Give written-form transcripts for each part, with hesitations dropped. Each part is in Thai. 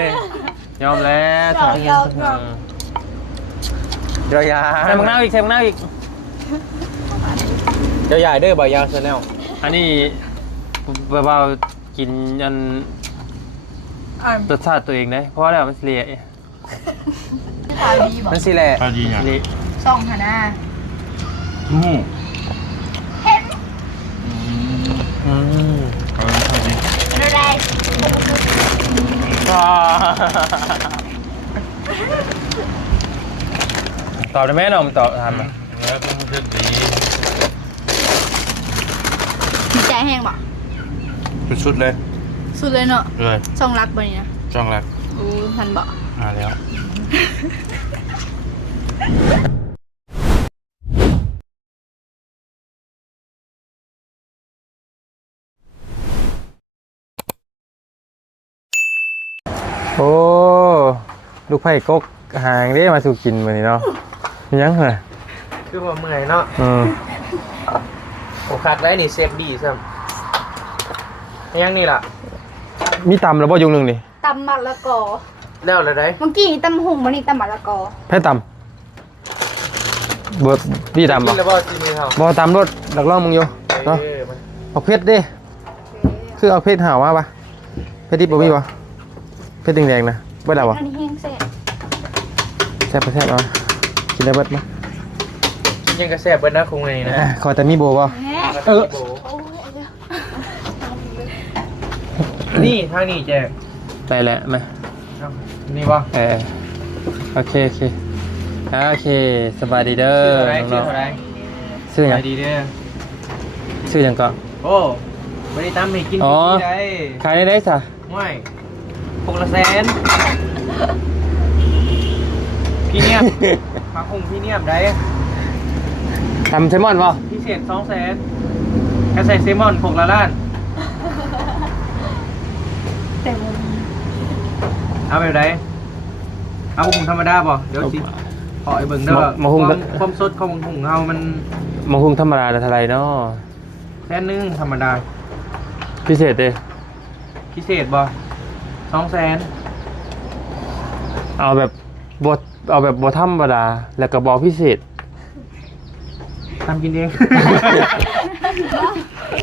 เลยยอมแล้วถอยเดี๋ยวยาใส่มังนาวอีกใส่มังนาวอีกเดี๋ยวยาเด้อบ่ยาวซะแล้วอันนี้เบาๆกินยันรสชาติตัวเองนะเพราะว่าแล้วมันเสียข่าวดีบอกมันสิแหละข่าวดีไงส่องหน้าเห็นข่าวดีอะไรตอบได้ไหมน้องตอบทันไหมแล้วก็มันจะดีมีใจแห้งบ่เป็นชุดเลยสุดเลยเนาะเลยช่องรักบ่นี่นะช่องรักทันบ่มาแล้วโอ้ลูกไผ่กกหางได้มาสู่กินวันนี้เนาะยังไงคือว่าเมื่อยเนาะโอ้คักได้นี่เซฟดีซ้ำยังนี่ล่ะมีตำแล้วบ่ยุงหนึ่งนี่ตำมะละกอแล้วอะไรได้เมื่อกี้ตำหุ่งมันนี่ตำมะละกอแพ้ตำเบิร์ดดีตำบ่ตำรถหลักล่องมึงอยู่เนาะเอาเพชรดิคือเอาเพชรหาวมาปะเพชรดิบบ่มีปะเพชรแดงๆนะเบิร์ดอะไรวะอันนี้แห้งเสร็จแซ่บไปแซ่บเอากินได้เบิร์ดมั้ยยังกระแซ่บเบิร์ดนะคงไงนะขอแต่มีโบป่ะนี่ทางนี้แจกได้แล้วไหมนี่ป่ะโอเคโอเคสบายดีเด้อน้องๆชื่อยังดีเด้อชื่อยังก็โอ้ไม่ได้ตามให้กินที่ได้ขายได้จ้ะไม่600,000พี่เนี่ยมาคงพี่เนี่ยได้ทำเซมอนป่ะพิเศษ200,000กระใส่เซมอน6 ล้านแต่มุมเอาแบบไหนเอาหุงธรรมดาป่ะเดี๋ยวสิขอไอ้เบิ่งเด้อความสดของหุงเอามันมะฮุงธรรมดาเท่าไรเนาะ100,000ธรรมดาพิเศษเลยพิเศษป่ะ200,000เอาแบบบธรรมดาแล้วก็บอพิเศษทำกินเอง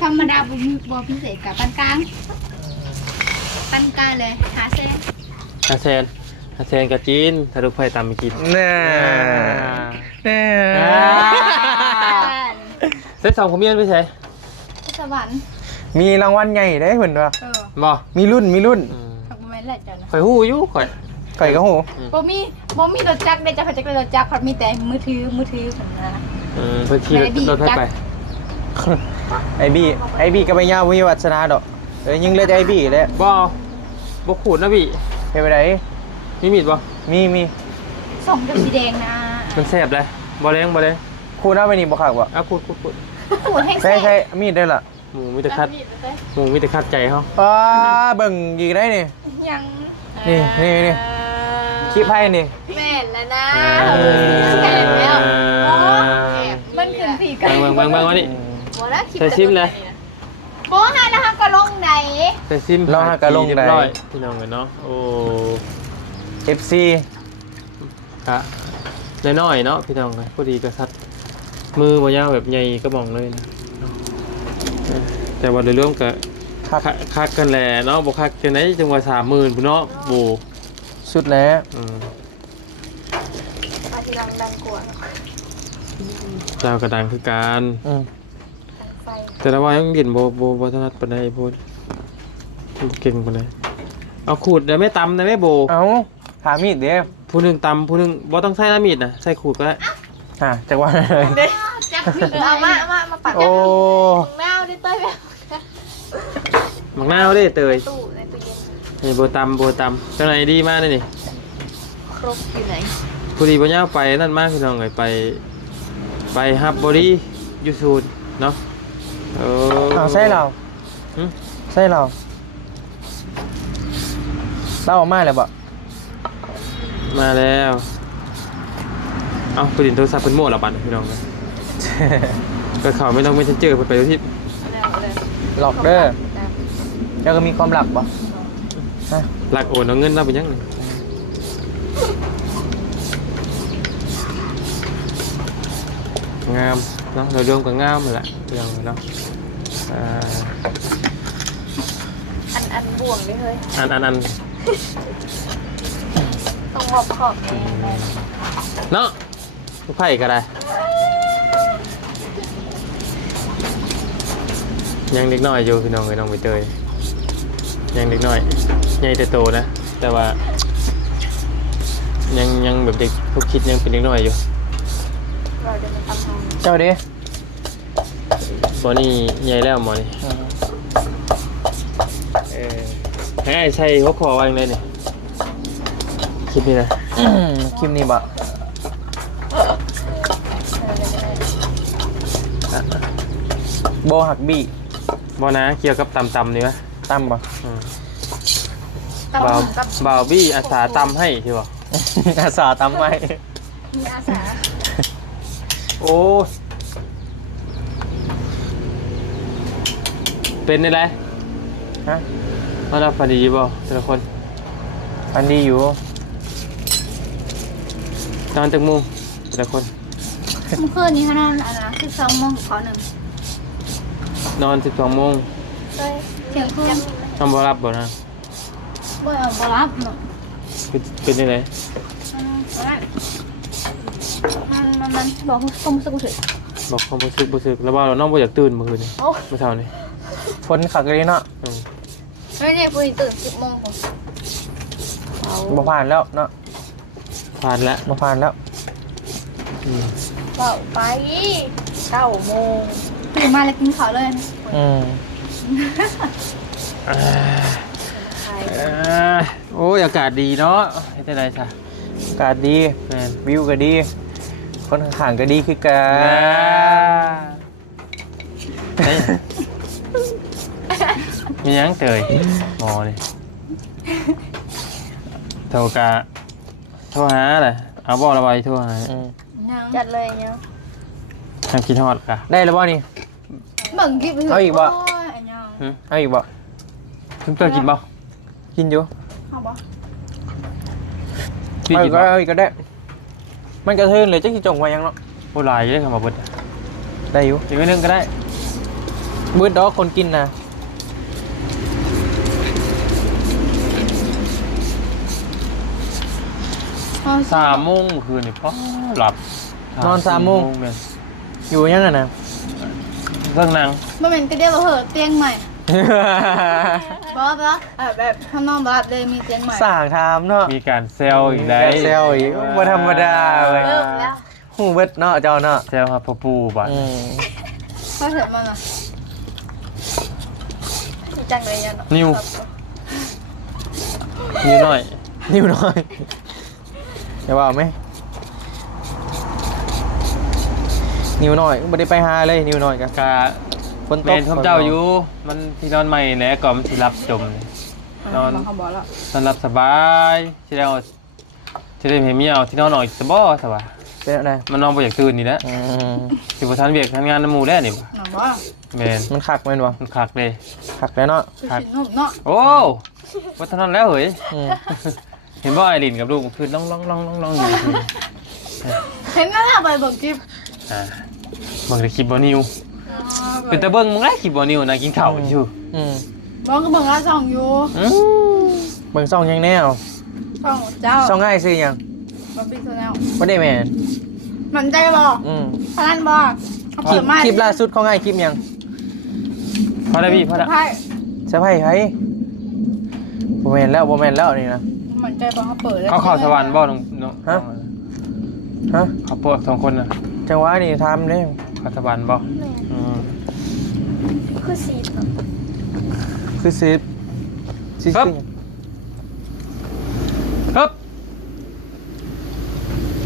ธรรมดาบพิเศษกับปานกลางเลย500,000กับจีนถ้าลูกไฟตามไปกินแน่เซต2ผมมีอันไปใช่สวรรค์มีรางวัลใหญ่ได้เหมือนว่าบ่มีรุ่นทำไมแหละจังข่อยหู้อยู่ข่อยก็หูบ่มีรถจักรได้จักรรถจักรพัดมีแต่มือถือเหมือนนั้นเพื่อที่รถไปไอบี้ก็ไปยาววิวัฒนาดอกยังเลยไอบี้เลยบ่ขูดนะบี้เฮ็ดไปไหนมีมีดบ่มีส่งกับสีแดงนะมันแซ่บเลยบ่แรงขูดเอาไปนี่บ่คักบ่ขูดให้ใช่มีดได้ล่ะหมูมีแต่คัดใจเฮาเบิ่งอีกได้นี่ยังนี่ขี้ไผ่นี่แม่นแล้วนะแม่นแล้วมันขึ้นผีกันบางวันนี่ใส่ซิมเลยโบ้ฮะนะคะก็ลงไหนใส่ซิมเราฮะก็ลงไหนพี่น้องกันเนาะโอ้ FC ครับน้อยๆเนาะพี่น้องกันพอดีกระซัดมือบ่ยาวแบบใหญ่ก็มองเลยนะแต่ว่าโดยรวมก็คักกันแหละเนาะบ่คักจังได๋จังว่า30,000พุ่นเนาะโบสุดแล้วอาทิดังกว่าเจ้ากระดังคือการแต่ละว่ายังเด่นโบถนัดปานใดโบเก่งปานใดเอาขูดได้ไม่ตำได้ไม่โบเอาหามีดเด้ผู้หนึ่งตำผู้หนึ่งบ่ต้องใช้น้ำมีดนะใช้ขูดก็ได้จักว่าเลยเอามาปัดโอ้แมวได้เตยหมักหน้าได้เตยนี่โบตำจังไหนดีมากเลยนี่ครบอยู่ไหนพอดีบ่ยาวไปนั่นมากพี่น้องเอ้ยไปฮับบอดี้ยูซูนเนาะใช่เราเล่ามาแล้วบ่มาแล้วเอาตัวดินโทรศัพท์เป็นโม่ละบัดพี่น้องเลยก็เขาไม่ต้องไม่เจอไปที่หลอกเด้อเจ้าก็มีความหลักบ่ หลักโอนเอาเงินเราไปยังไงงามเนาะเรารวมกับงามเลยแหละอย่างเนาะอันบ่วงเลยเฮ้ย อัน ต้องบอกขอบแน่ เนาะลูกไผ่ก็ได้ยังเด็กน้อยอยู่พี่น้องเลยน้องไปเตยยังเด็กน้อยใหญ่แต่โตนะแต่ว่ายังแบบเด็กทุกคิดยังเป็นเด็กน้อยอยู่ เราจะมาทำงาน เจ้าดิ หมอนี่ใหญ่แล้วหมอนี่ให้ไอ้ใส่หัวคอวางเลยนี่คลิปนี้นะ คลิปนี้บ่โบหักบี้ บอนะเกี่ยวกับตำนี่ไหม ตั้มบ่ บ่าวบี้อาสาตำให้ใช่ป่ะ อาสาตั้มไว้ มีอาสา โอ้เป็นได้ไร ฮะ มารับพอดีบ่แต่ละคน อันดีอยู่ นอนจากมุมแต่ละคน เมื่อคืนนี้เขานอนอะไรนะคือ2 โมงเขาหนึ่ง นอน12 โมง เที่ยงคืน ทำบ่รับบ่นะ บ่รับหรอก เป็นได้ไร มันบอกต้องสักที บอกความรู้สึกแล้วว่าเราน้องบ่อยากตื่นเมื่อคืนนี้ โอ้ เมื่อเช้านี้ ฝนขักเลยเนาะ ไม่เนี่ยปุ้ยตื่น10 โมงผม บ่ผ่านแล้วเนาะ ผ่านแล้ว บ่ผ่านแล้ว เบาไป9 โมงตื่นมาแล้วกินข้าวเลย โอ้ยอากาศดีเนาะให้ได้ไรซะ อากาศดี แม่น วิวก็ดี คนข้างๆก็ดีคือกัน มียังเตยหมอนี่โทรกะโทรหาอะไรเอาบอกระบายโทรหา จัดเลยเนี่ย ทำคิดฮอดกะ ได้แล้วบ่นี่ เบิ่งคลิป เอาอีกบ่ ไอ้ยัง เอาอีกบ่ คุณเตยกินบ่ กินอยู่ เอาบ่ พี่ เอา กิ อี น กก็ บ่ เอาอีกก็ได้ มันกระเทินเลยจักสิจงไว้ยังเนาะ โอ้ลายได้คำว่าเบิด ได้อยู่ อีกนิดนึงก็ได้ มืดดอกคนกินนะ 3 โมงเมื่อคืนนี่พ่อหลับ นอน3 โมง แม่น อยู่ยังไงนะ เรื่องนาง บ่แม่นก็เดี๋ยวเราเหอะเตียงใหม่บ่แบบข้างนอกบ่เลยมีเตียงใหม่ สั่งทำเนาะ มีการเซลอีกได้ เซลอีกบ่ธรรมดาเว้ย เลิกแล้ว หูเบิดเนาะเจ้าเนาะ เซลครับพ่อปูบัด พอเถอะมันอ่ะจังเลยยัน นิ้วหน่อย นิ้วน้อยจะว่าไหมนิ้วน้อยบ่ได้ไปหาเลยนิ้วน้อยกัน กะ ฝนต แม่ ก นคำเจ้าอยู่มันที่นอนใหม่แหละก่อนมันสิรับจมนี่นอน เขาบอกแล้ว นอนรับสบายที่เราจะได้เห็นเมียเอาที่นอนหน่อยสบายสบาย เป็นอะไร มันนอนบ่อยากตื่นนี่แหละสิบ่ทันเวียกทันงานน้ำหมู่แล้วนี่บ่ หนบ่ แม่น มันคักแม่นบ่ มันคักเลย คักแล้วเนาะ คือสินุ่มเนาะ โอ้ว่าเท่านั้นแล้วเฮ้ย อืม เห็นบ่ไอรินกับลูกคือน้องอยู่ เห็นนั่นแหละไปเบิ่งคลิป เบิ่งได้คลิปบ่นิวเป็นตาเบิ่งมึงได้คลิปบ่นิวนะกินข้าวอยู่ อืม บอกก็เบิ่งแล้วส่องอยู่ เบิ่งซ่องยังแนว ส่องเจ้า ซ่องง่ายซื้อยัง บ่เป็นตัวแนว บ่ได้แม่น มันใจบ่ อืม พนันบ่เขา คลิ เปิ ป ดมา คลิปล่าสุดของง่ายคลิปยัง พอได้พี่พอได้ ไพ่ เซอร์ไพรส์ไผบ่แม่นแล้วบ่แม่นแล้วนี่นะ มันใจบ่เขาเปิดแล้ว เขาเข้าสวรรค์บ่น้อง ฮะ ฮะ เขาพวก2คนน่ะ จังหวะนี่ทำเด้ เข้าสวรรค์บ่อืม คือสี คือสิบสิ ครับ ครับ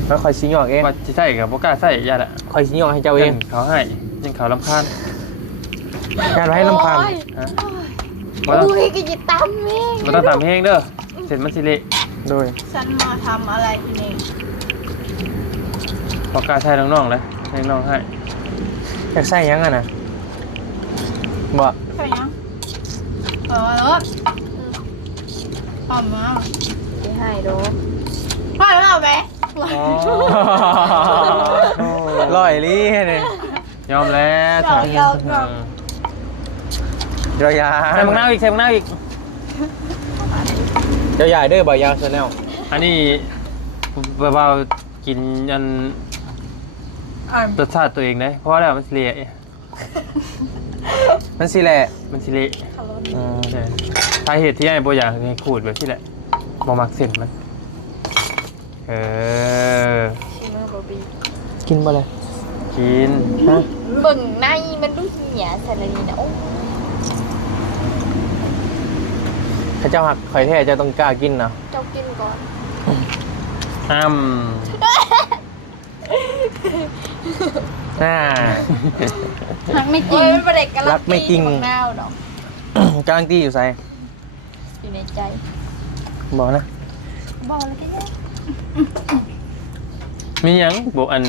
แล้วคอยสิหยอกเอง ว่าสิใส่ก็บ่กล้าใส่ย่าละ คอยสิหยอกให้เจ้าเอง เขาให้ยังเขารำคาญ การให้น้ำพัน ฮะบ่ต้อง อุ้ยก็จะตำเอง บ่ต้องตามเพลงเด้อเสร็จมันสิเละ โดย ฉันมาทำอะไรทีนี้ บ่กล้าใส่น้องๆเลยให้น้องให้ อยากใส่ยังอ่ะนะบ่ ใช่ยังรถ อมมาก ไม่ให้ดอก พ่อแล้วเอาไหม ลอยลี่เนี่ย ยอมแล้ว ยอม เจ้ายา ใส่มังนาวอีกใส่มังนาวอีก เจ้าใหญ่เด้อบายาซะแล้ว อันนี้เบาๆกินอันรสชาติตัวเองได้เพราะแล้วมันสิเละ มันสิแหละ มันสิเละ อืม สาเหตุที่ไอ้โบอยากให้ขูดแบบที่แหละบอมักเส้นมันชิมเมอร์บอบบี้ กินบ่เลย กิน ฮะ เบิ่งในมันดูเหี้ยสารนีนะโอ้ ถ้าเจ้าหักข่อยแท้เจ้าต้องกล้ากินนะ เจ้ากินก่อน อ้ำ น่า รักไม่จริ โอ้ ง ยมันเป็นเด็กกำลั รักไม่จริง ตีนาวดอก กำลังตีอยู่ใส่ อยู่ในใจ บอกนะ บอกเลยก็ได้ มีหยังบอกอัน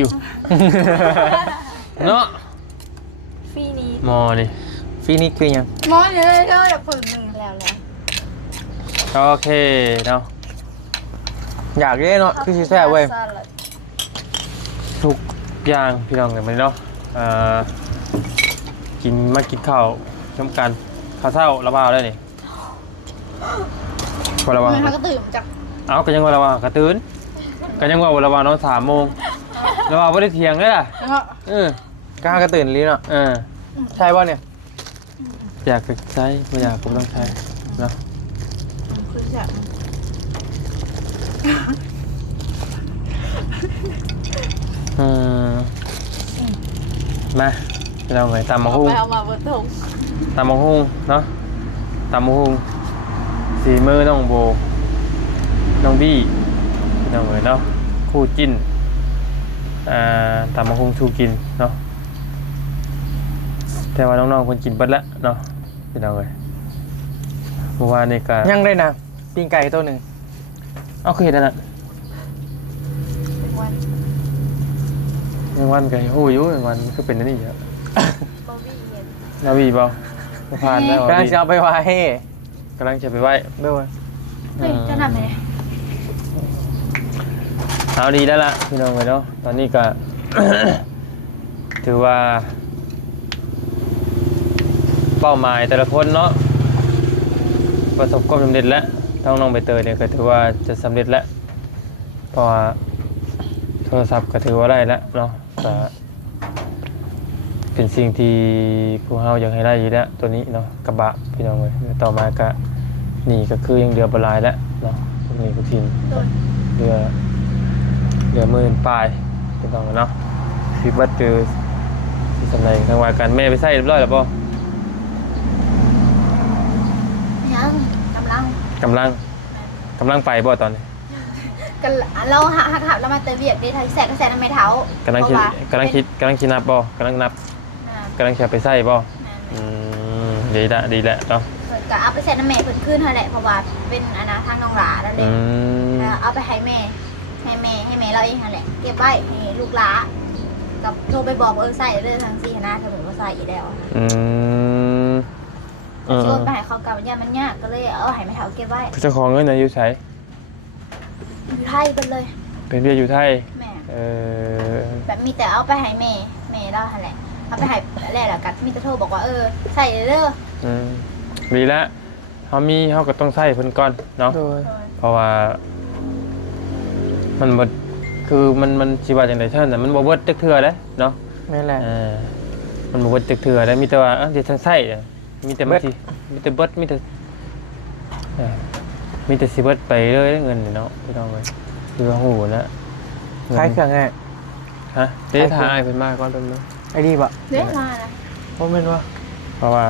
อยู่ เนาะ ฟรีนี้ หมอนี่ ฟีนิกคือหยัง มอเลยเด้อเดี๋ยวฝึกหนึ่ง แล้ว โอเคเนาะ อยากได้เนาะคือสิแซ่บเว้ย สลัด ทุกอย่างพี่น้องกันไหมเนาะกินมากินข้าวช่วงกันข้าวเช้าระบาดได้นี่วันละวัน มันก็ตื่นจาก เอาก็ยังวันละวันกระตื้นก็ยังว่าวันละวันนอน3 โมงระบาดไม่ได้เที่ยงเลยล่ะ แล้วก็ กล้ากระตื่นลิ้นเนาะใช่ป่ะเนี่ย อยากใช้ไม่อยากก็ต้องใช้เนาะ คือจะ มาเราไปตำมะฮุ่ง ไปเอามาบนถุง ตำมะฮุ่งเนาะตำมะฮุ่งสีมือน้องโบน้องบี้น้องเนาะคู่จิ้นตำมะฮุ่งชูกินเนาะแต่ว่าน้องๆคนกินเบิดละเนาะพี่น้องเลยเมื่อวานนี่ก็ ยังได้นะปิ้งไก่ตัวหนึ่ง เอาคือเห็นนั่นน่ะ วัน ยังวันไก่โอ้ยยังวันคือเป็นอันนี่ครับ บอบบี้เย็น นาวีเปล่าบ่ผ่านแล้ว กำลังจะเอาไปไว้ กำลังจะไปไหว้ เบ้อ เฮ้ยจะทำไง เอาดีแล้วล่ะพี่น้องเลยเนาะตอนนี้ก็ ถือว่า เป้าหมายแต่ละคนเนาะประสบความสำเร็จแล้วทั้งน้องใบเตยเนี่ยก็ถือว่าจะสำเร็จแล้วเพราะว่าโทรศัพท์ก็ถือว่าได้แล้วเนาะก็เป็นสิ่งที่ผู้เฮาอยากให้ได้อยู่แล้วตัวนี้เนาะกระบะพี่น้องเลยต่อมาก็นี่ก็คือยังเดือบลายแล้วเนาะพวกนี้พวกทีมเดือหมื่นปลายพี่น้องเนาะชีวิตคือที่สำเร็จทางว่าการแม่ไปใส่เรียบร้อยแล้วป่ะ ยังกำลัง กำลังไปบ่ตอนนี้ กันเราหักแล้วมาเตยเบียดดีไทยแสกก็แสกทำไมเท้าก ำลังคิดนับบ่กำลังจะไปใส่บ่ดีละเนาะ ก็เอาไปแสกน้ำแม่เพิ่นขึ้นเท่าแหละเพราะว่าเป็นอนาทางน้องหลาแล้วเด็กเอาไปให้แม่เราเองนั่นแหละเก็บไว้ให้ลูกหลากับโทรไปบอกใส่เรื่องทางซีนะเธอเหมือนว่าใส่อีแล้วชวนไปให้เขากลับย่ามันยากก็เลยเอาให้แม่เท้าเก็บไว้ เจ้าของเงินน่ะอยู่ไส อยู่ไทยเป็นเลย เป็นเพียอยู่ไทย แม่ แบบ มีแต่เอาไปให้แม่เราหั่นแหละเอาไปให้แล้วกัดมีแต่โทรบอกว่าใส่เด้อ ดีแล้วเฮาก็ต้องใส่เพิ่นก่อนเนาะ โดย เพราะว่ามันบ่คือมันสิว่าจังได๋เท่านั้นมันบ่เบิดจักเทื่อเด้เนาะ แม่นแหละ มันบ่เบิดจักเทื่อได้มีแต่ว่าเดี๋ยวฉันใส่มีแต่มีแต่เบิดมีแต่สิเบิดไปเลยเงินนี่เนาะพี่น้องเอ้ยคือว่าโหนะ คล้ายเครื่องไง ฮะเด้ทายเพิ่นมาก่อนเพิ่นมา ไอ้ดีปะ เด้มานะ โมเมนต์วะ เพราะว่า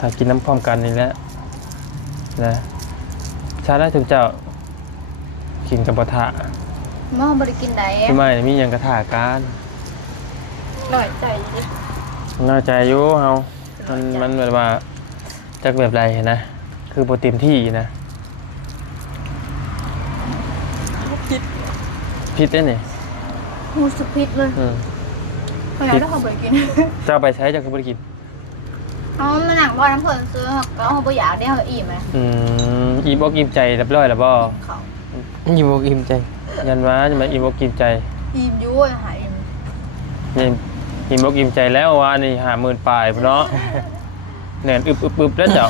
ถ้ากินน้ำพร้อมกันนี่แหละนะชาได้ถึงเจ้ากินกับปะทะ มอบ่ได้กินได้ ที่ไม่มีหยังกระถาการ หน่อยใจดิ น่าใจอยู่เฮามันแบบว่าจักแบบใดนะคือบ่เต็มที่นะผิดเด้นี่ หูสุพิษเลยพยายามได้ของไปกิน เจ้าไปใช้เจ้าคือบ่ได้กิน เขามาหนังบอลน้ำผลซื้อก็เขาบ่อยากได้เขาอิ่มไหม อิ่มอกอิ่มใจเรียบร้อยแล้วบ่ เขา ยิ้มอกยิ้มใจ ยันว่าจะมาอิ่มอกอิ่มใจ อิ่มอยู่หาอิ่ม นี่อิ่มอกอิ่มใจแล้วว่านี่50,000ปลายพุ่นเนาะแน่นอึบๆแล้วเจ้า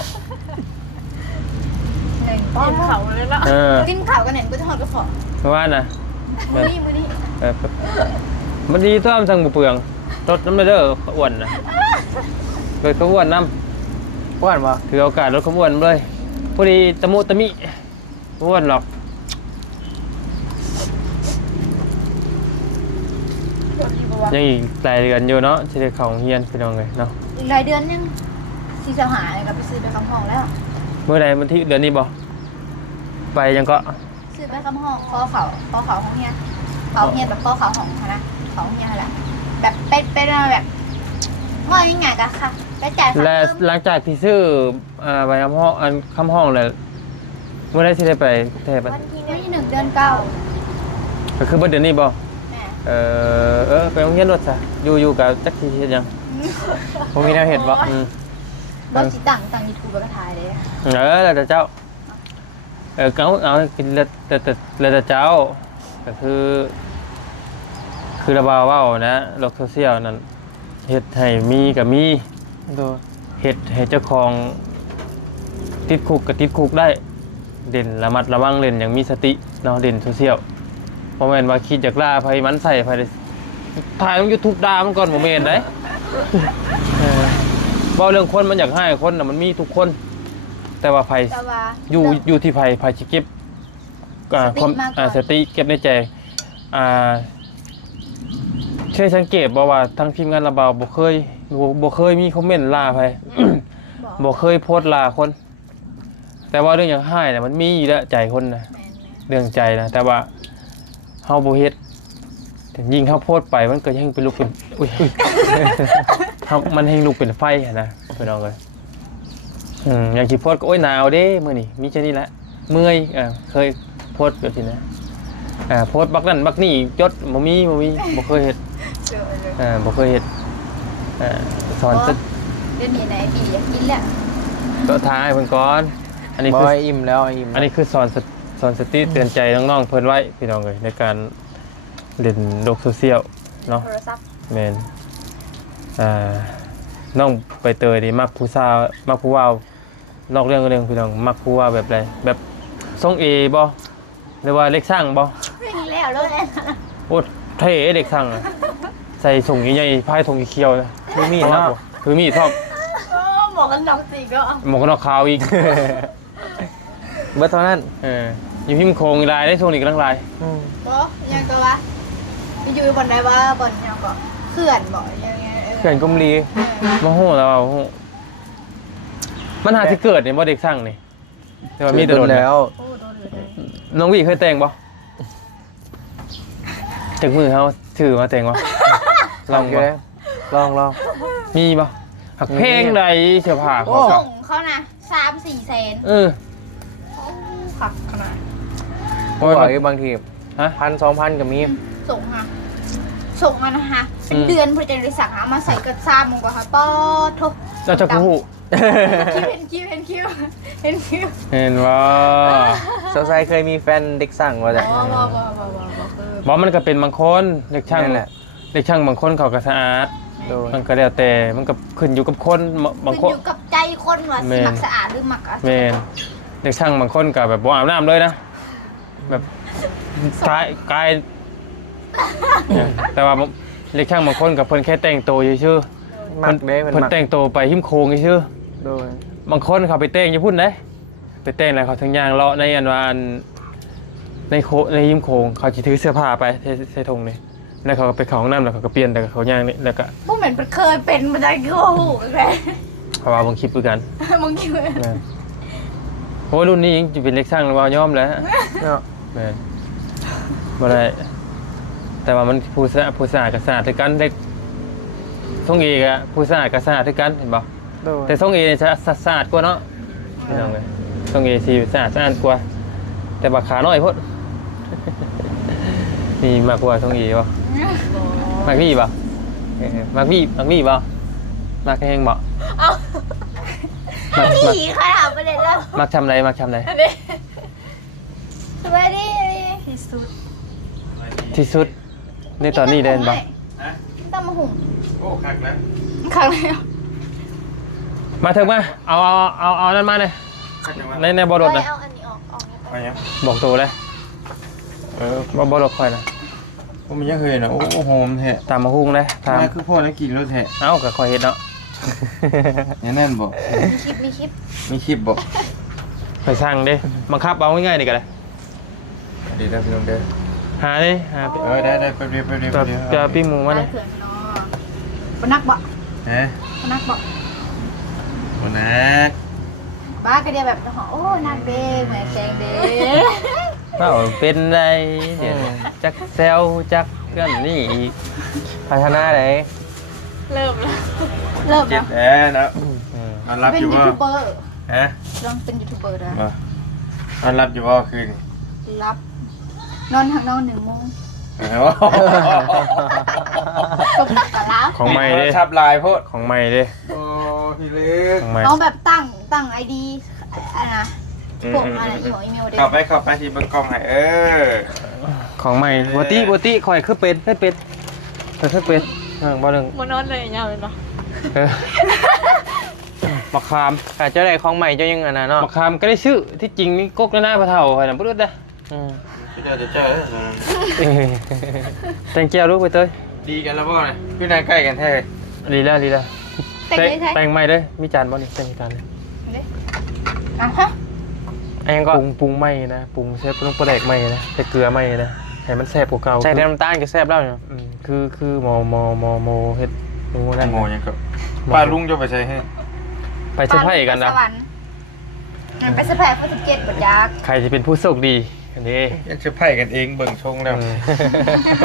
หนึ่งกินเขาเลยละ เออ กินข่าวกันเห็นก็ทอดก็ขอ เพราะว่าน่ะ มื้อนี้มื้อนี้ มันดีต้อมสั่งบ่เปลืองรถน้ำเด้ออ้วนน่ะเกิดก็อ้วนน้ำ อ้วนบ่ ถือโอกาสลดความอ้วนเลยพอดีตะมุตะมิอ้วนหรอกยังอีกหลายเดือนอยู่เนาะที่ได้เข้าโรงเรียนพี่น้องเลยเนาะ อีกหลายเดือนยังซีจะหาอะไรกับไปซื้อไปคำห้องแล้ว เมื่อใดวันที่เดือนนี้บ่ไปยังก็ ซื้อไปคำห้องคอเขาของเฮียเขาเฮียแบบคอเขาของเขานะเขาเฮียแหละแบบเป็นแบบง่ายง่ายกันค่ะไปจ่ายค่า และ เทอม หลังจากที่ซื้อใบคำห้องคำห้องเลยเมื่อใดที่ได้ไปเทพ วันที่1 เดือน 9 ก็คือเมื่อเดือนนี้บ่ แม่ ไปโรงเรียนรถซะอยู่กับจักที่เฮ็ดหยัง ผมมีแนวเห็นบ่ บอกจิตั้งยูทูบแล้วก็ถ่ายเลย แล้วแต่เจ้าเอากินแล้วแต่เจ้าก็คือระบาวเว้านะโลกโซเชียลนั่นเฮ็ดให้มีก็มี โดย เฮ็ดให้เจ้าของติดคุกก็ติดคุกได้ เด่นระมัดระวังเล่นอย่างมีสติเนาะเด่นโซเชียลบ่แม่นว่าคิดอยากล่าไผมันใส่ไผถ่ายลง YouTube ด่ามันก่อนบ่แม่นเด้บ่เรื่องคนมันอยากให้คนน่ะมันมีทุกคน แต่ว่าไผ แต่ว่า อยู่ที่ไผสิเก็บความสติเก็บในใจเคยสังเกตบ่ว่าทั้งทีมงานระบาวบ่เคยมีคอมเมนต์ล่าไผ บ่เคยโพสต์ล่าคน แต่ว่าเรื่องอย่างให้น่ะมันมีอยู่แล้วใจคนน่ะเรื่องใจนะแต่ว่าเฮาบ่เฮ็ดยิ่งเฮาโพสต์ไปมันก็ยิ่งเป็นลุกเป็นอุ้ย มันยิ่งลุกเป็นไฟนะพี่น้องเอ้ยอย่างที่โพสต์ก็โอ้ยหนาวเด้มื้อนี้มีแค่นี้แหละเมื่อยเคยโพสต์แบบนี้นะโพสต์บักนั่นบักนี่จดบ่มีบ่เคยเฮ็ดบ่เคยเฮ็ดสอนสัก เดือนนี้ไหนพี่อยากกินแหละ ก็ท้ายเพิ่นก่อนอันนี้ บ่ คือ อิ่มแล้วอิ่ม อันนี้คือสอนสติเตือนใจน้องๆเพิ่นไว้พี่น้องเอ้ยในการเล่นโลกโซเชียลเนาะ โทรศัพท์ แม่นน้องใบเตยนี่มักผู้สาวมักผู้ว่าว นอกเรื่องก็เรื่องพี่น้องมักผู้ว่าแบบไรแบบทรงเอบ่หรือว่าเล็กช่างบ่ ไม่มีแล้วเลย โอ้เท่เด็กช่างอะใส่ถุงใหญ่ๆพายถุงเขียวๆนะคือมีดเนาะคือมีดชอบ หมอกันดอกสีก็ หมวกกันน็อกขาวอีก เบิดเท่านั้น อยู่พิมพ์โครงลายได้ทรงอีกทั้งลาย ก็ยังก็ว่าอยู่บนไหนว่าบนยังก็เขื่อนบ่ยังไง เขื่อนกุมรี มาโหแล้วโหมันหาที่เกิดเนี่ยบ่เด็กช่างนี่แต่ว่ามีแต่โดน แล้ว โอ้โดนเลย น้องวิเคยแต่งบ่จากมือเขาถือมาแต่งบ่ลองบ่ ลอง มีบ่หักเพลงใดเสื้อผ้าเขา ส่งเขานะ3-4 แสนขับขนาด บ่อยบางที ฮะ 1,000-2,000ก็มี ส่งค่ะส่งมานะคะเป็นเดือนพอจะได้สั่งมาใส่กระซ้ำมงกว่าค่ะป้อทบ เราจะคู่ เห็นคิวเห็นคิวเห็นคิว เห็นว่า สาวไซเคยมีแฟนเด็กสั่งว่าจ้ะ บ่มันก็เป็นบางคนเด็กช่าง นั่นแหละ เด็กช่างบางคนเขาก็สะอาด โดย มันก็แล้วแต่มันก็ขึ้นอยู่กับคนบาง ขึ้น คน อยู่กับใจคนว่าสิมักสะอาดหรือมัก แม่นเด็กช่างบางคนก็แบบบ่อาบน้ำเลยนะแบบกายแต่ว่าเด็กช่างบางคนกับเพิ่นแค่แต่งตัวซื่อๆ มักเด้มัน เพิ่น มัก แต่งตัวไปหิ้มโคงซื่อ โดย บางคนเขาไปแต่งอยู่พุ่นเด้ไปแต่งแล้วเขาทั้งยางเลาะในอันว่าอันในหิ้มโคงเขาสิถือเสื้อผ้าไปใส่ถุงนี่แล้วเขาก็ไปเข้าห้องน้ำแล้วเขาก็เปลี่ยนแล้วก็เขาย่างนี่แล้วก็ พวกเหมือนเคยเป็นมาได้ก็หูเลย เพราะว่าบางคลิปคือกัน มึงคิดว่า แม่นโอ้ยรุ่นนี้ยังจะเป็นเล็กช่างหรือว่ายอมแล้ว เนาะ แม่นบ่ได้แต่ว่ามันผู้สะอาดกับสะอาดคือกันเด็กทรงเอกอะผู้สะอาดกับสะอาดคือกันเห็นบ่ โดย แต่ทรงเอเนี่ยจะสะอาดกว่าเนาะพี่น้องเอ้ยทรงเอสิสะอาดกว่าแต่ว่าขาน้อยโพด นี่มากกว่าทรงเอบ่มากพี่บ่มากพี่บ่มากแห้งบ่ เอา ผีขนาดประเด็นแล้ว มักทำไรมักทำไร สวัสดีที่สุด ที่สุดในตอนนี้เดินบ่ ต้องมาหุ่ม โอ้คักแล้ว ครั้งแล้ว มาถึงมาเอานั่นมาเลย คักจังวะ ในบอรถนะ เอาอันนี้ออกเนี่ย ไปยัง บอกตัวเลยบอรถคอยนะ ผมยังเคยนะโอ้โหมแท้ ตามมาหุ้งเลยตาม แม่คือพ่อนักกินรถแท้ เอ้ากับคอยเห็ดเนาะ เนี่ยแน่นบ่ มีคลิป มีคลิปบ่ ไปสั่งดิบังคับเอาง่ายๆดีกันเลย ดีแล้วพี่น้องเด้อ หาดิหา ได้ไปเรียบ จะปิ้งหมูมา มา เลย เขื่อนเนาะปนักบ่ ฮะ ปนักบ่ วันนัก บ้าก็เดียวแบบโอ้นักเด้เหมือนแกงเด้ เอ้าเป็นไรเดี๋ยวจักเซลจักกันนี่อีกพัฒนาไหน เริ่ม เจ็ แล้ บ ว แนะนอนรับ เป็น อยู่ ยู ว่า ทูบเบอร์ ฮะ ลองเป็นยูทูบเบอร์นะ นอนรับอยู่ว่าคืน รับนอนทางนอน1 โมงก็พักกับรับ ของใหม่ดิ ชับลายโพด ของใหม่ดิ โอ้พี่เล็ก ของใหม่ น้องแบบตั้งไอดีอะไรนะพวกอะไรอีเมลเด้ เข้าไปที่เบิ้งกล้องให้ของใหม่บัวตี้คอยคือเป็นให้เป็นคือเป็นบ่เรื่อง บนนอนเลยยาวเลยเนาะ มะขาม อาจจะได้ของใหม่เจ้ายังอันนั้นเนาะ มะขามก็ได้ชื่อที่จริงนี่กกหน้าพระเฒ่าไปน่ะบ่รู้เด้อ เดี๋ยวเจอ แตงแก้วลูกไปเต้ย ดีกันแล้วบ่เนี่ยพี่นายใกล้กันแท้ ดีแล้ว แต่งได้ใช่ แต่งใหม่เด้อมีจานบ่นี่แต่งจานเลย อ่ะฮะ อันยังก็ ปรุงใหม่นะปรุงเซฟต้องปลาแดกใหม่นะใส่เกลือใหม่นะให้มันแซ่บกว่าเก่า ใส่น้ำตาลก็แซ่บแล้วเนาะ คือหมอเฮ็ดหมูนั่น โง่ยังกับป้าลุงจะไปใช้ให้ ไปเซอร์ไพรส์กันนะ สวรรค์ไปสะพายพุทธเกตบทยักษ์ ใครจะเป็นผู้โชคดีอันนี้ ยังจะไพ่กันเองเบิ่งชงแล้วไป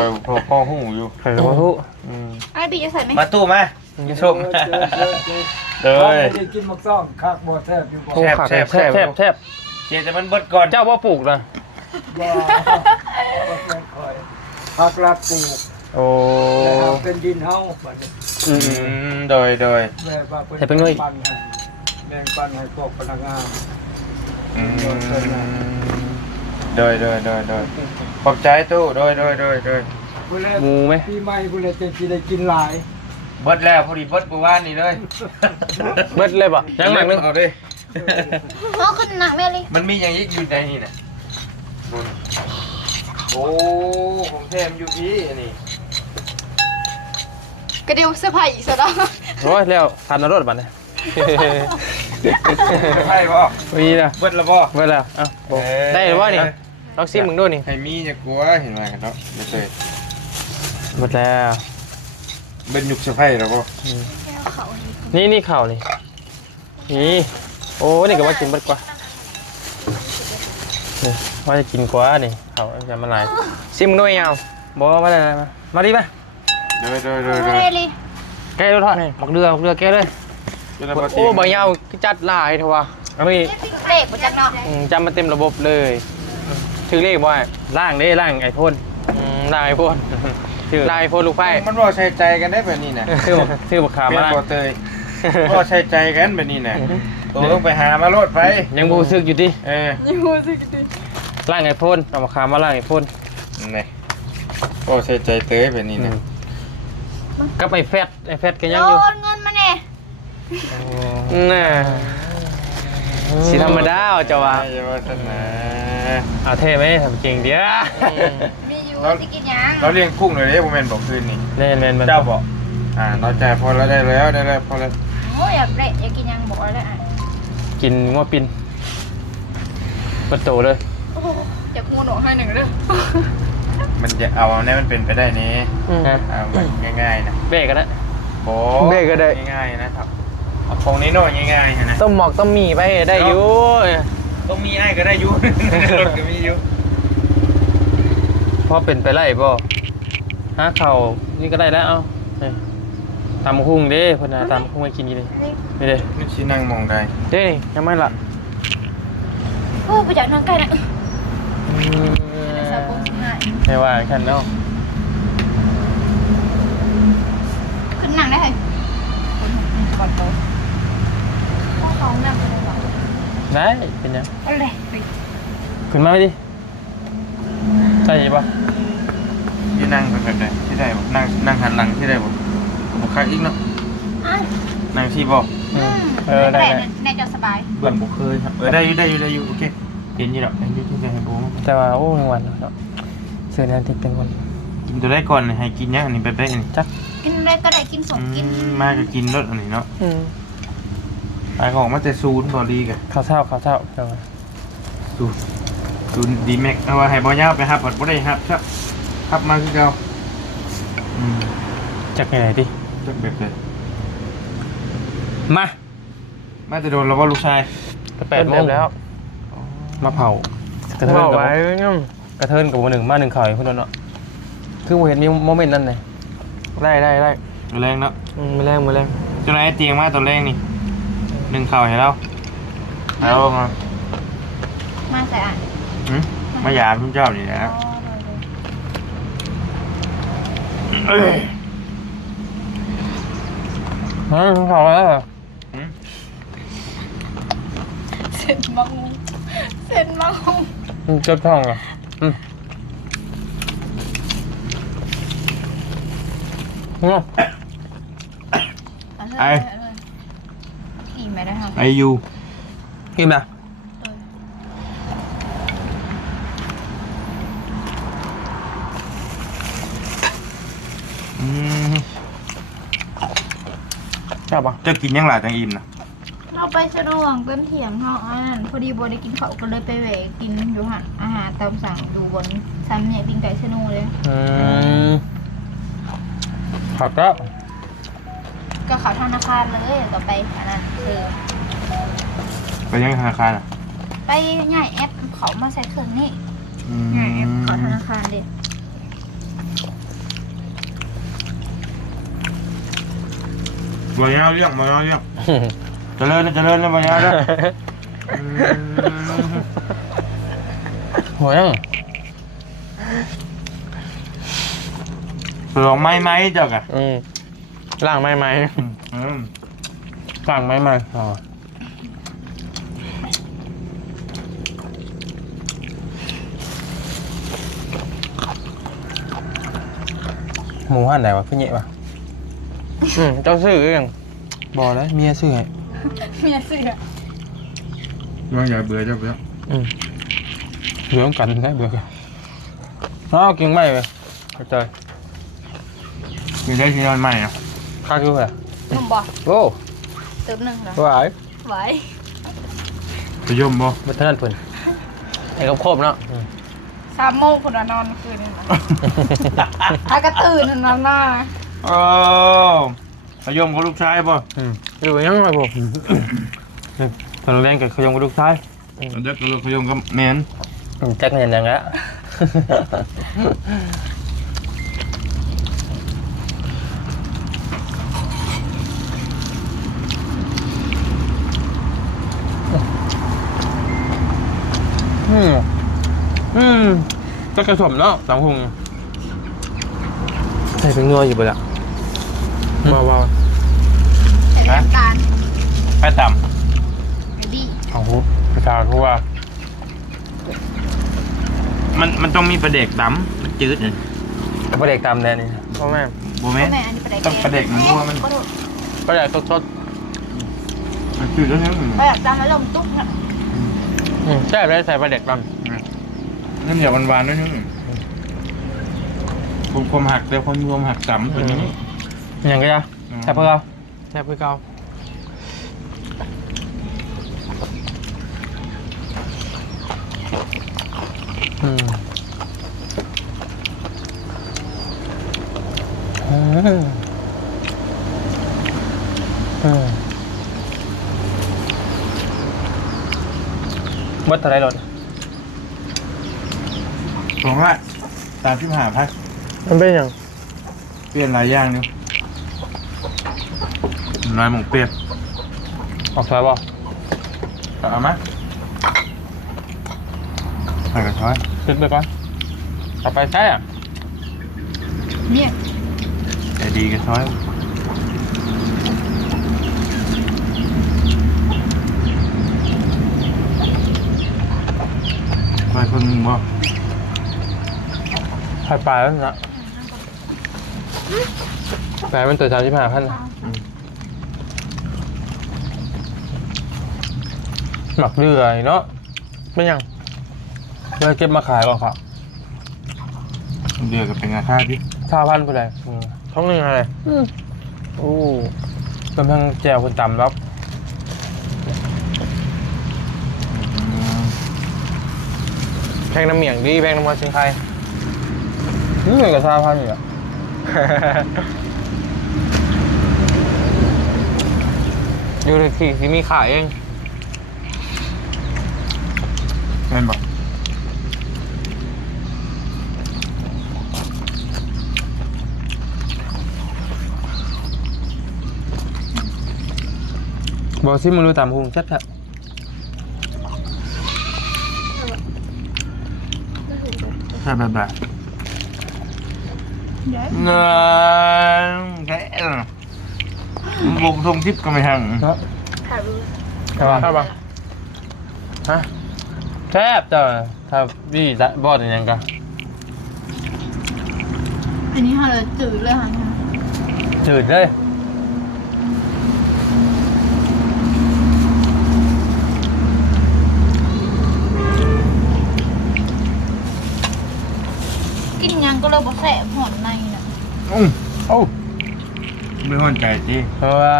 พ่อหูอยู่ ใครเป็นผู้ ไอ้บีจะใส่ไหม มาตู้มาชมเด้อ กินหมกซ่องคักบ่แซ่บอยู่บ่ โอ้ขาดแซ่บ เจ๊จะมันเบิดก่อน เจ้าว่าปลูกนะ บ่ค่อยคักรัดปลูก โอ้ แล้วเป็นดินเฮาบัดนี้ โดย แม่ว่าเพิ่นปันให้แบ่งปันให้พวกพนักงาน โดยขอบใจตู้โดย ผู้เล่น หมูไหม ปีใหม่ผู้เล่นจะได้กินหลาย เบิดแล้วพอดีเบิดปูว่านนี่เลย เบิดเลยป่ะยังหนักนึง เอาดิ เพราะขึ้นหนักแม่เลย มันมีอย่างนี้อยู่ในนี่นะโอ้ผมเทมอยู่พี่อันนี้ ก็เดี๋ยวเสื้อผ้าอีกซะแล้ว โอ้ยแล้วทานนรสบัดเนี่ย ใช่ป่ะ มีนะ เบิดแล้วป่ะ เบิดแล้วเอ้าได้หรือว่านี่ลองซิมึงดูนี่ ให้มีอย่ากลัวเห็นไหมกันเนาะไม่เคย หมดแล้ว เป็นยุคสะไพ่แล้วป่ะ นี่ข่าวนี่นี่โอ้นี่ก็ว่ากินเบิดกว่านี่ว่าจะกินกว่านี่ข่าวจะมาหลาย ซิมด้วยยาว บอกว่าอะไรมาดิมา โดย ไม่ได้เลย แกรถทอดหมักเรือแกเลย โอ้บ่ยาวจัดหลายเถอะวะ อันนี้ เด็กประจักษ์เนาะ จำมาเต็มระบบเลยชื่อเลขบ่ ล่างไอ้พ่น นายพ่นชื่อนายพ่นลูกไผ่ มันบอกใช้ใจกันได้แบบนี้นะ ชื่อบักขาม เป็น มา บอเตยบอกใช้ใจกันแบบนี้นะตัวต้องไปหามาโลดไป ยังบูซึกอยู่ดิ ยังงูสิ ล่างไอ้พ่นเอาบักขามมาล่างไอ้พ่น นี่บอกใช้ใจเตยแบบนี้นะ กับไอ้แฟดก็ยัง โย อยู่ นเงินมาเนี่ย น่ะสิธรรมดาเอาเจ้าวะ อย่าว่าสนา เอาเท่ไหมทำจริงเดี๋ยว มีอยู่จะกินยัง เราเลี้ยงกุ้งเลยเนี่ยผมเป็นบอกคืนนี่ เล่น เจ้าบอกเราจ่ายพอแล้วได้แล้วพอแล้ว โอ้ยอยากกินยังบอกแล้วอ่ะ กินง้อปินประตูเลย จะงูหนูให้หนึ่งเลย มันจะเอาเนี่ยมันเป็นไปได้นี้ นะ ง่ายๆนะ เบรกกันนะ โบ้ง่ายๆนะครับเอาของนี้หน่อยง่ายๆนะ ต้มหมอกต้มหมี่ไปได้อยู่ ต้องมีไอ้ก็ได้ยุรถก็มียุ พอเป็นไปไล่ป่หาเข่านี่ก็ได้แล้วเอาตำหุ้งเด้พนาตำหุ้งมากินกี่ดินี่เด้ มันชี้นั่งมองได้ เด้นี่ยังไม่ละ โอ้ประจักษ์น้องไก่นะสาวกุ้งง่าย ไม่ว่ากันเนาะ ขึ้นหนังได้ไหมก่อนโต ของน้ำเลยบอก ได้เป็นยัง อะไรไป ขึ้นมาดิใช่ปะ ที่นั่งแบบไหนที่ได้บ่นั่งหันหลังที่ได้บ่บ่คักอีกเนาะ อ้าว นั่งที่บ่ ได้ ในจอสบาย เบิ่งบ่เคยครับได้อยู่โอเคเห็นอยู่ดอกเห็นอยู่ที่จะให้บ่ แต่ว่าโอ้ทั้งวันเนาะเสื้อนั้นเป็นวัน กินตัวได้ก่อนให้กินยังอันนี้แบบได้อันนี้จัก กินอะไรก็ได้กินสมกิน มาก็กินรสอันนี้เนาะไปของมาแต่ศูนย์บ่ดีกะ ข้าวเช้าแต่ว่า ศูนย์ดีแม็กเอาว่าให้บ่ยาวไปฮับบ่ได้ฮับครับฮับมาคือเก่าจักไหนดิ จักแบบเลย มา จะโดนแล้วว่าลูกชาย 8 โมงแล้วมาเผากระเทินกับกระเทินกับ1มา1ข่าวคุณเนาะคือบ่เห็นมีโมเมนต์นั้นเลยได้ แรงเนาะ มื้อแรง เจ้านายเตียงมาตอนแรกนี่นึ่งข้าวให้เราแล้วมา มาใส่อ่าน มายามคุณเจ้านี่นะ ข่าวแล้ว เส้นมะฮุงเส้นมะฮุง จดท้องเหรออิ่มไหมนะคะ ไอยู กินนะ ชอบปะ จะกินยังหลายจังอิ่มนะ เราไปสะดวกเต็มเถียงเขาอันนั้นพอดีโบได้กินเขาก็เลยไปแหวกกินอยู่หันอาหารตามสั่งดูบนซ้ำเนี่ยปิ้งไก่ชะนูเลย ผักก็ ก็เขาธนาคารเลยต่อไปอันนั้นคือ ไปยังธนาคารอ่ะ ไปง่ายแอปเขามาใส่เครื่องนี่ง่ายแอปเขาธนาคารเด็ด บอยาวเรื่องเจริญนะบอยาวนะ หัวยัง ลองไม้เจ้ากะ ล่างไม้ล่างไม้อ๋อหมูหั่นไหนวะพี่เnhẹปะเจ้าซื้อยังบอกแล้วเมียซื้อไง เมียเสือ ว่าอย่าเบื่อเจ้าเบื่อ เบื่อกันได้เบื่อกันกินไม่เลยเจอ มีได้ที่นอนใหม่อ่ะ ข้าวคืออะไร หนุ่มบอก โอ้ เติมหนึ่งเหรอ ไหว ไหว ไปย่มบ่ บัตรนั่นเพิ่นไอ้กระโคบเนาะ 3 โมงคนนอนคืนนึงถ้ากระตื่นนอนหน้า โอ้ไปย่มกับลูกชายบ่ อยู่ยังไงผมตอนแรกกับขยมกับลูกชาย เด็กกับลูกย่มกับแมน แจ็คเงินยังละก็กระสมเนาะสังหงใส่เป็นงัวอยู่บ่ละว้าว แต่เป็นน้ำตาล ไปต่ ไอ้ดี เอาหูประชาเขาว่า ำมันต้องมีประเด็กดำมันจืดเลย ประเด็กตามแน่นี่พ่อแม่ บ่แม่ แม่อันนี้ประเด็ก ต้องประเด็กมันว่ามัน ประเด็กสด มันจืดแล้วเนี่ย ประเด็กตามแล้วลงตุ๊กน่ะ ใช่เลยใส่ประเด็กตาม น้ำเหนียวหวานๆด้วยนึงความหักแต่ความหักต่ำเป็นอย่างนี้ อย่างก็จะแซ่บเพื่อเราแซ่บเพื่อเราวัดเท่าไรรถ ตรงละตามที่ผ่าพัก มันเป็นอย่าง เปลี่ยนหลายอย่างเนี่ยลายหมกเปียก ออกซอยบ่ เอามาใส่กระช้อย ขึ้นไปก่อนเอาไปใช่อ่ะ เนี่ย ใจดีกระช้อย ไปคนหนึ่งบ่ ผัดปลาแล้วนะแหมมันตัว35,000หมักเดือยเนาะไม่ยังเลยเก็บมาขายก่อนครับ เดือกับเป็นราคาดิ 5,000ไปเลยท้องหนึ่งอะไรโอ้กำลังแจวคนต่ำรับ แพงน้ำเหมียงดีแพงน้ำมันเชียงไทยนี่เหมือนกับ5,000อยู่อะ อยู่ในที่มีขายเอง แม่นบอก บอกที่มึงรู้ตามพุงชัดๆ ใช่แบบแบบเงินแค่วงทงทิพย์ก็ไม่ทัง ค่ะรู้ ใช่ป่ะฮะแทบจะถ้าพี่จะบอดอย่างกัน อันนี้ค่ะเลยจืดเลยค่ะ จืดเลย กินยังก็เลยบอกแสบหอนในน่ะ โอ้ ไม่ห้อนใจจี ว่า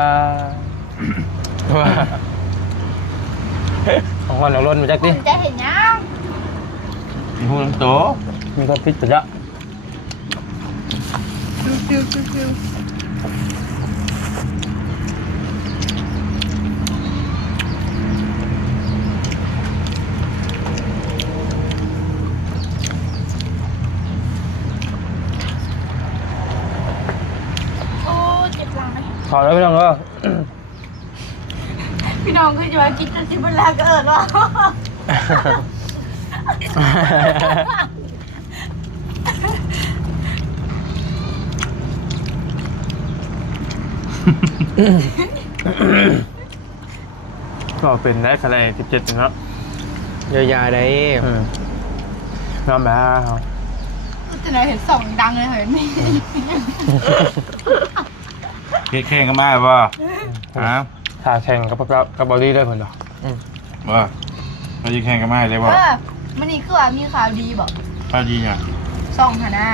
ของคนเราล้นมาจาก คุ ดิ ณจะเห็นยัง มีหูน้ำโต มีความพิษตัวเยอะ ฟิวโอ้เจ็บหลังเลย ขอแล้วพี่น้องก็ พี่น้องคือจะมากินจนสิบเวลาก็เอิญว่า ก็เป็นได้คะแนน17นะครับยาๆได้น้ำแบบ จะไหนเห็นส่องดังเลยเห็นไหม เฮ็ดแข่งกันมาบ่ฮะ ถ้าแข่งกับบอดี้ได้ผลหรอ บ่เราจะแข่งกันมาเลยบ่ มันนี่คือว่ามีข่าวดีบอก ข้าวดีเนี่ย ส่องค่ะนะ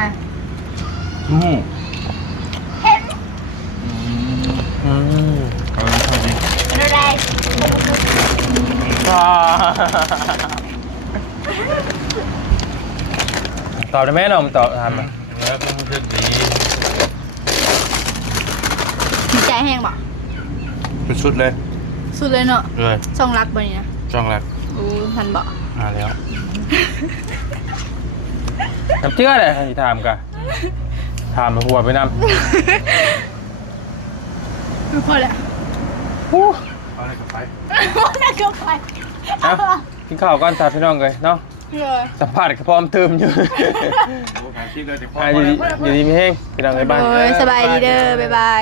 ฮู้ เห็น เอาเลยข้าวดี อะไร ตอบได้ไหมน้องตอบทำอ่ะ แล้วก็มันจะดี ดีใจแห้งบอก เป็นชุดเลย สุดเลยเนาะ เลย ส่องรักบ่เนี่ย จ้องแรก โอ้ทันบอก มาแล้ว น้ำเชื่อเลยที่ถามกันถามมาหัวไปนำ พอแล้ว เอาอะไรกับไป น่าเกินไป กินข้าวก่อนสาพี่น้องเลยเนาะ เลย สัมภาษณ์กับพร้อมเติมอยู่ โอ้ขายชิปเลยจะพอ อยู่ดีมีแห้งพี่น้องเลยบ้าน โอ้ยสบายดีเด้อบ๊ายบาย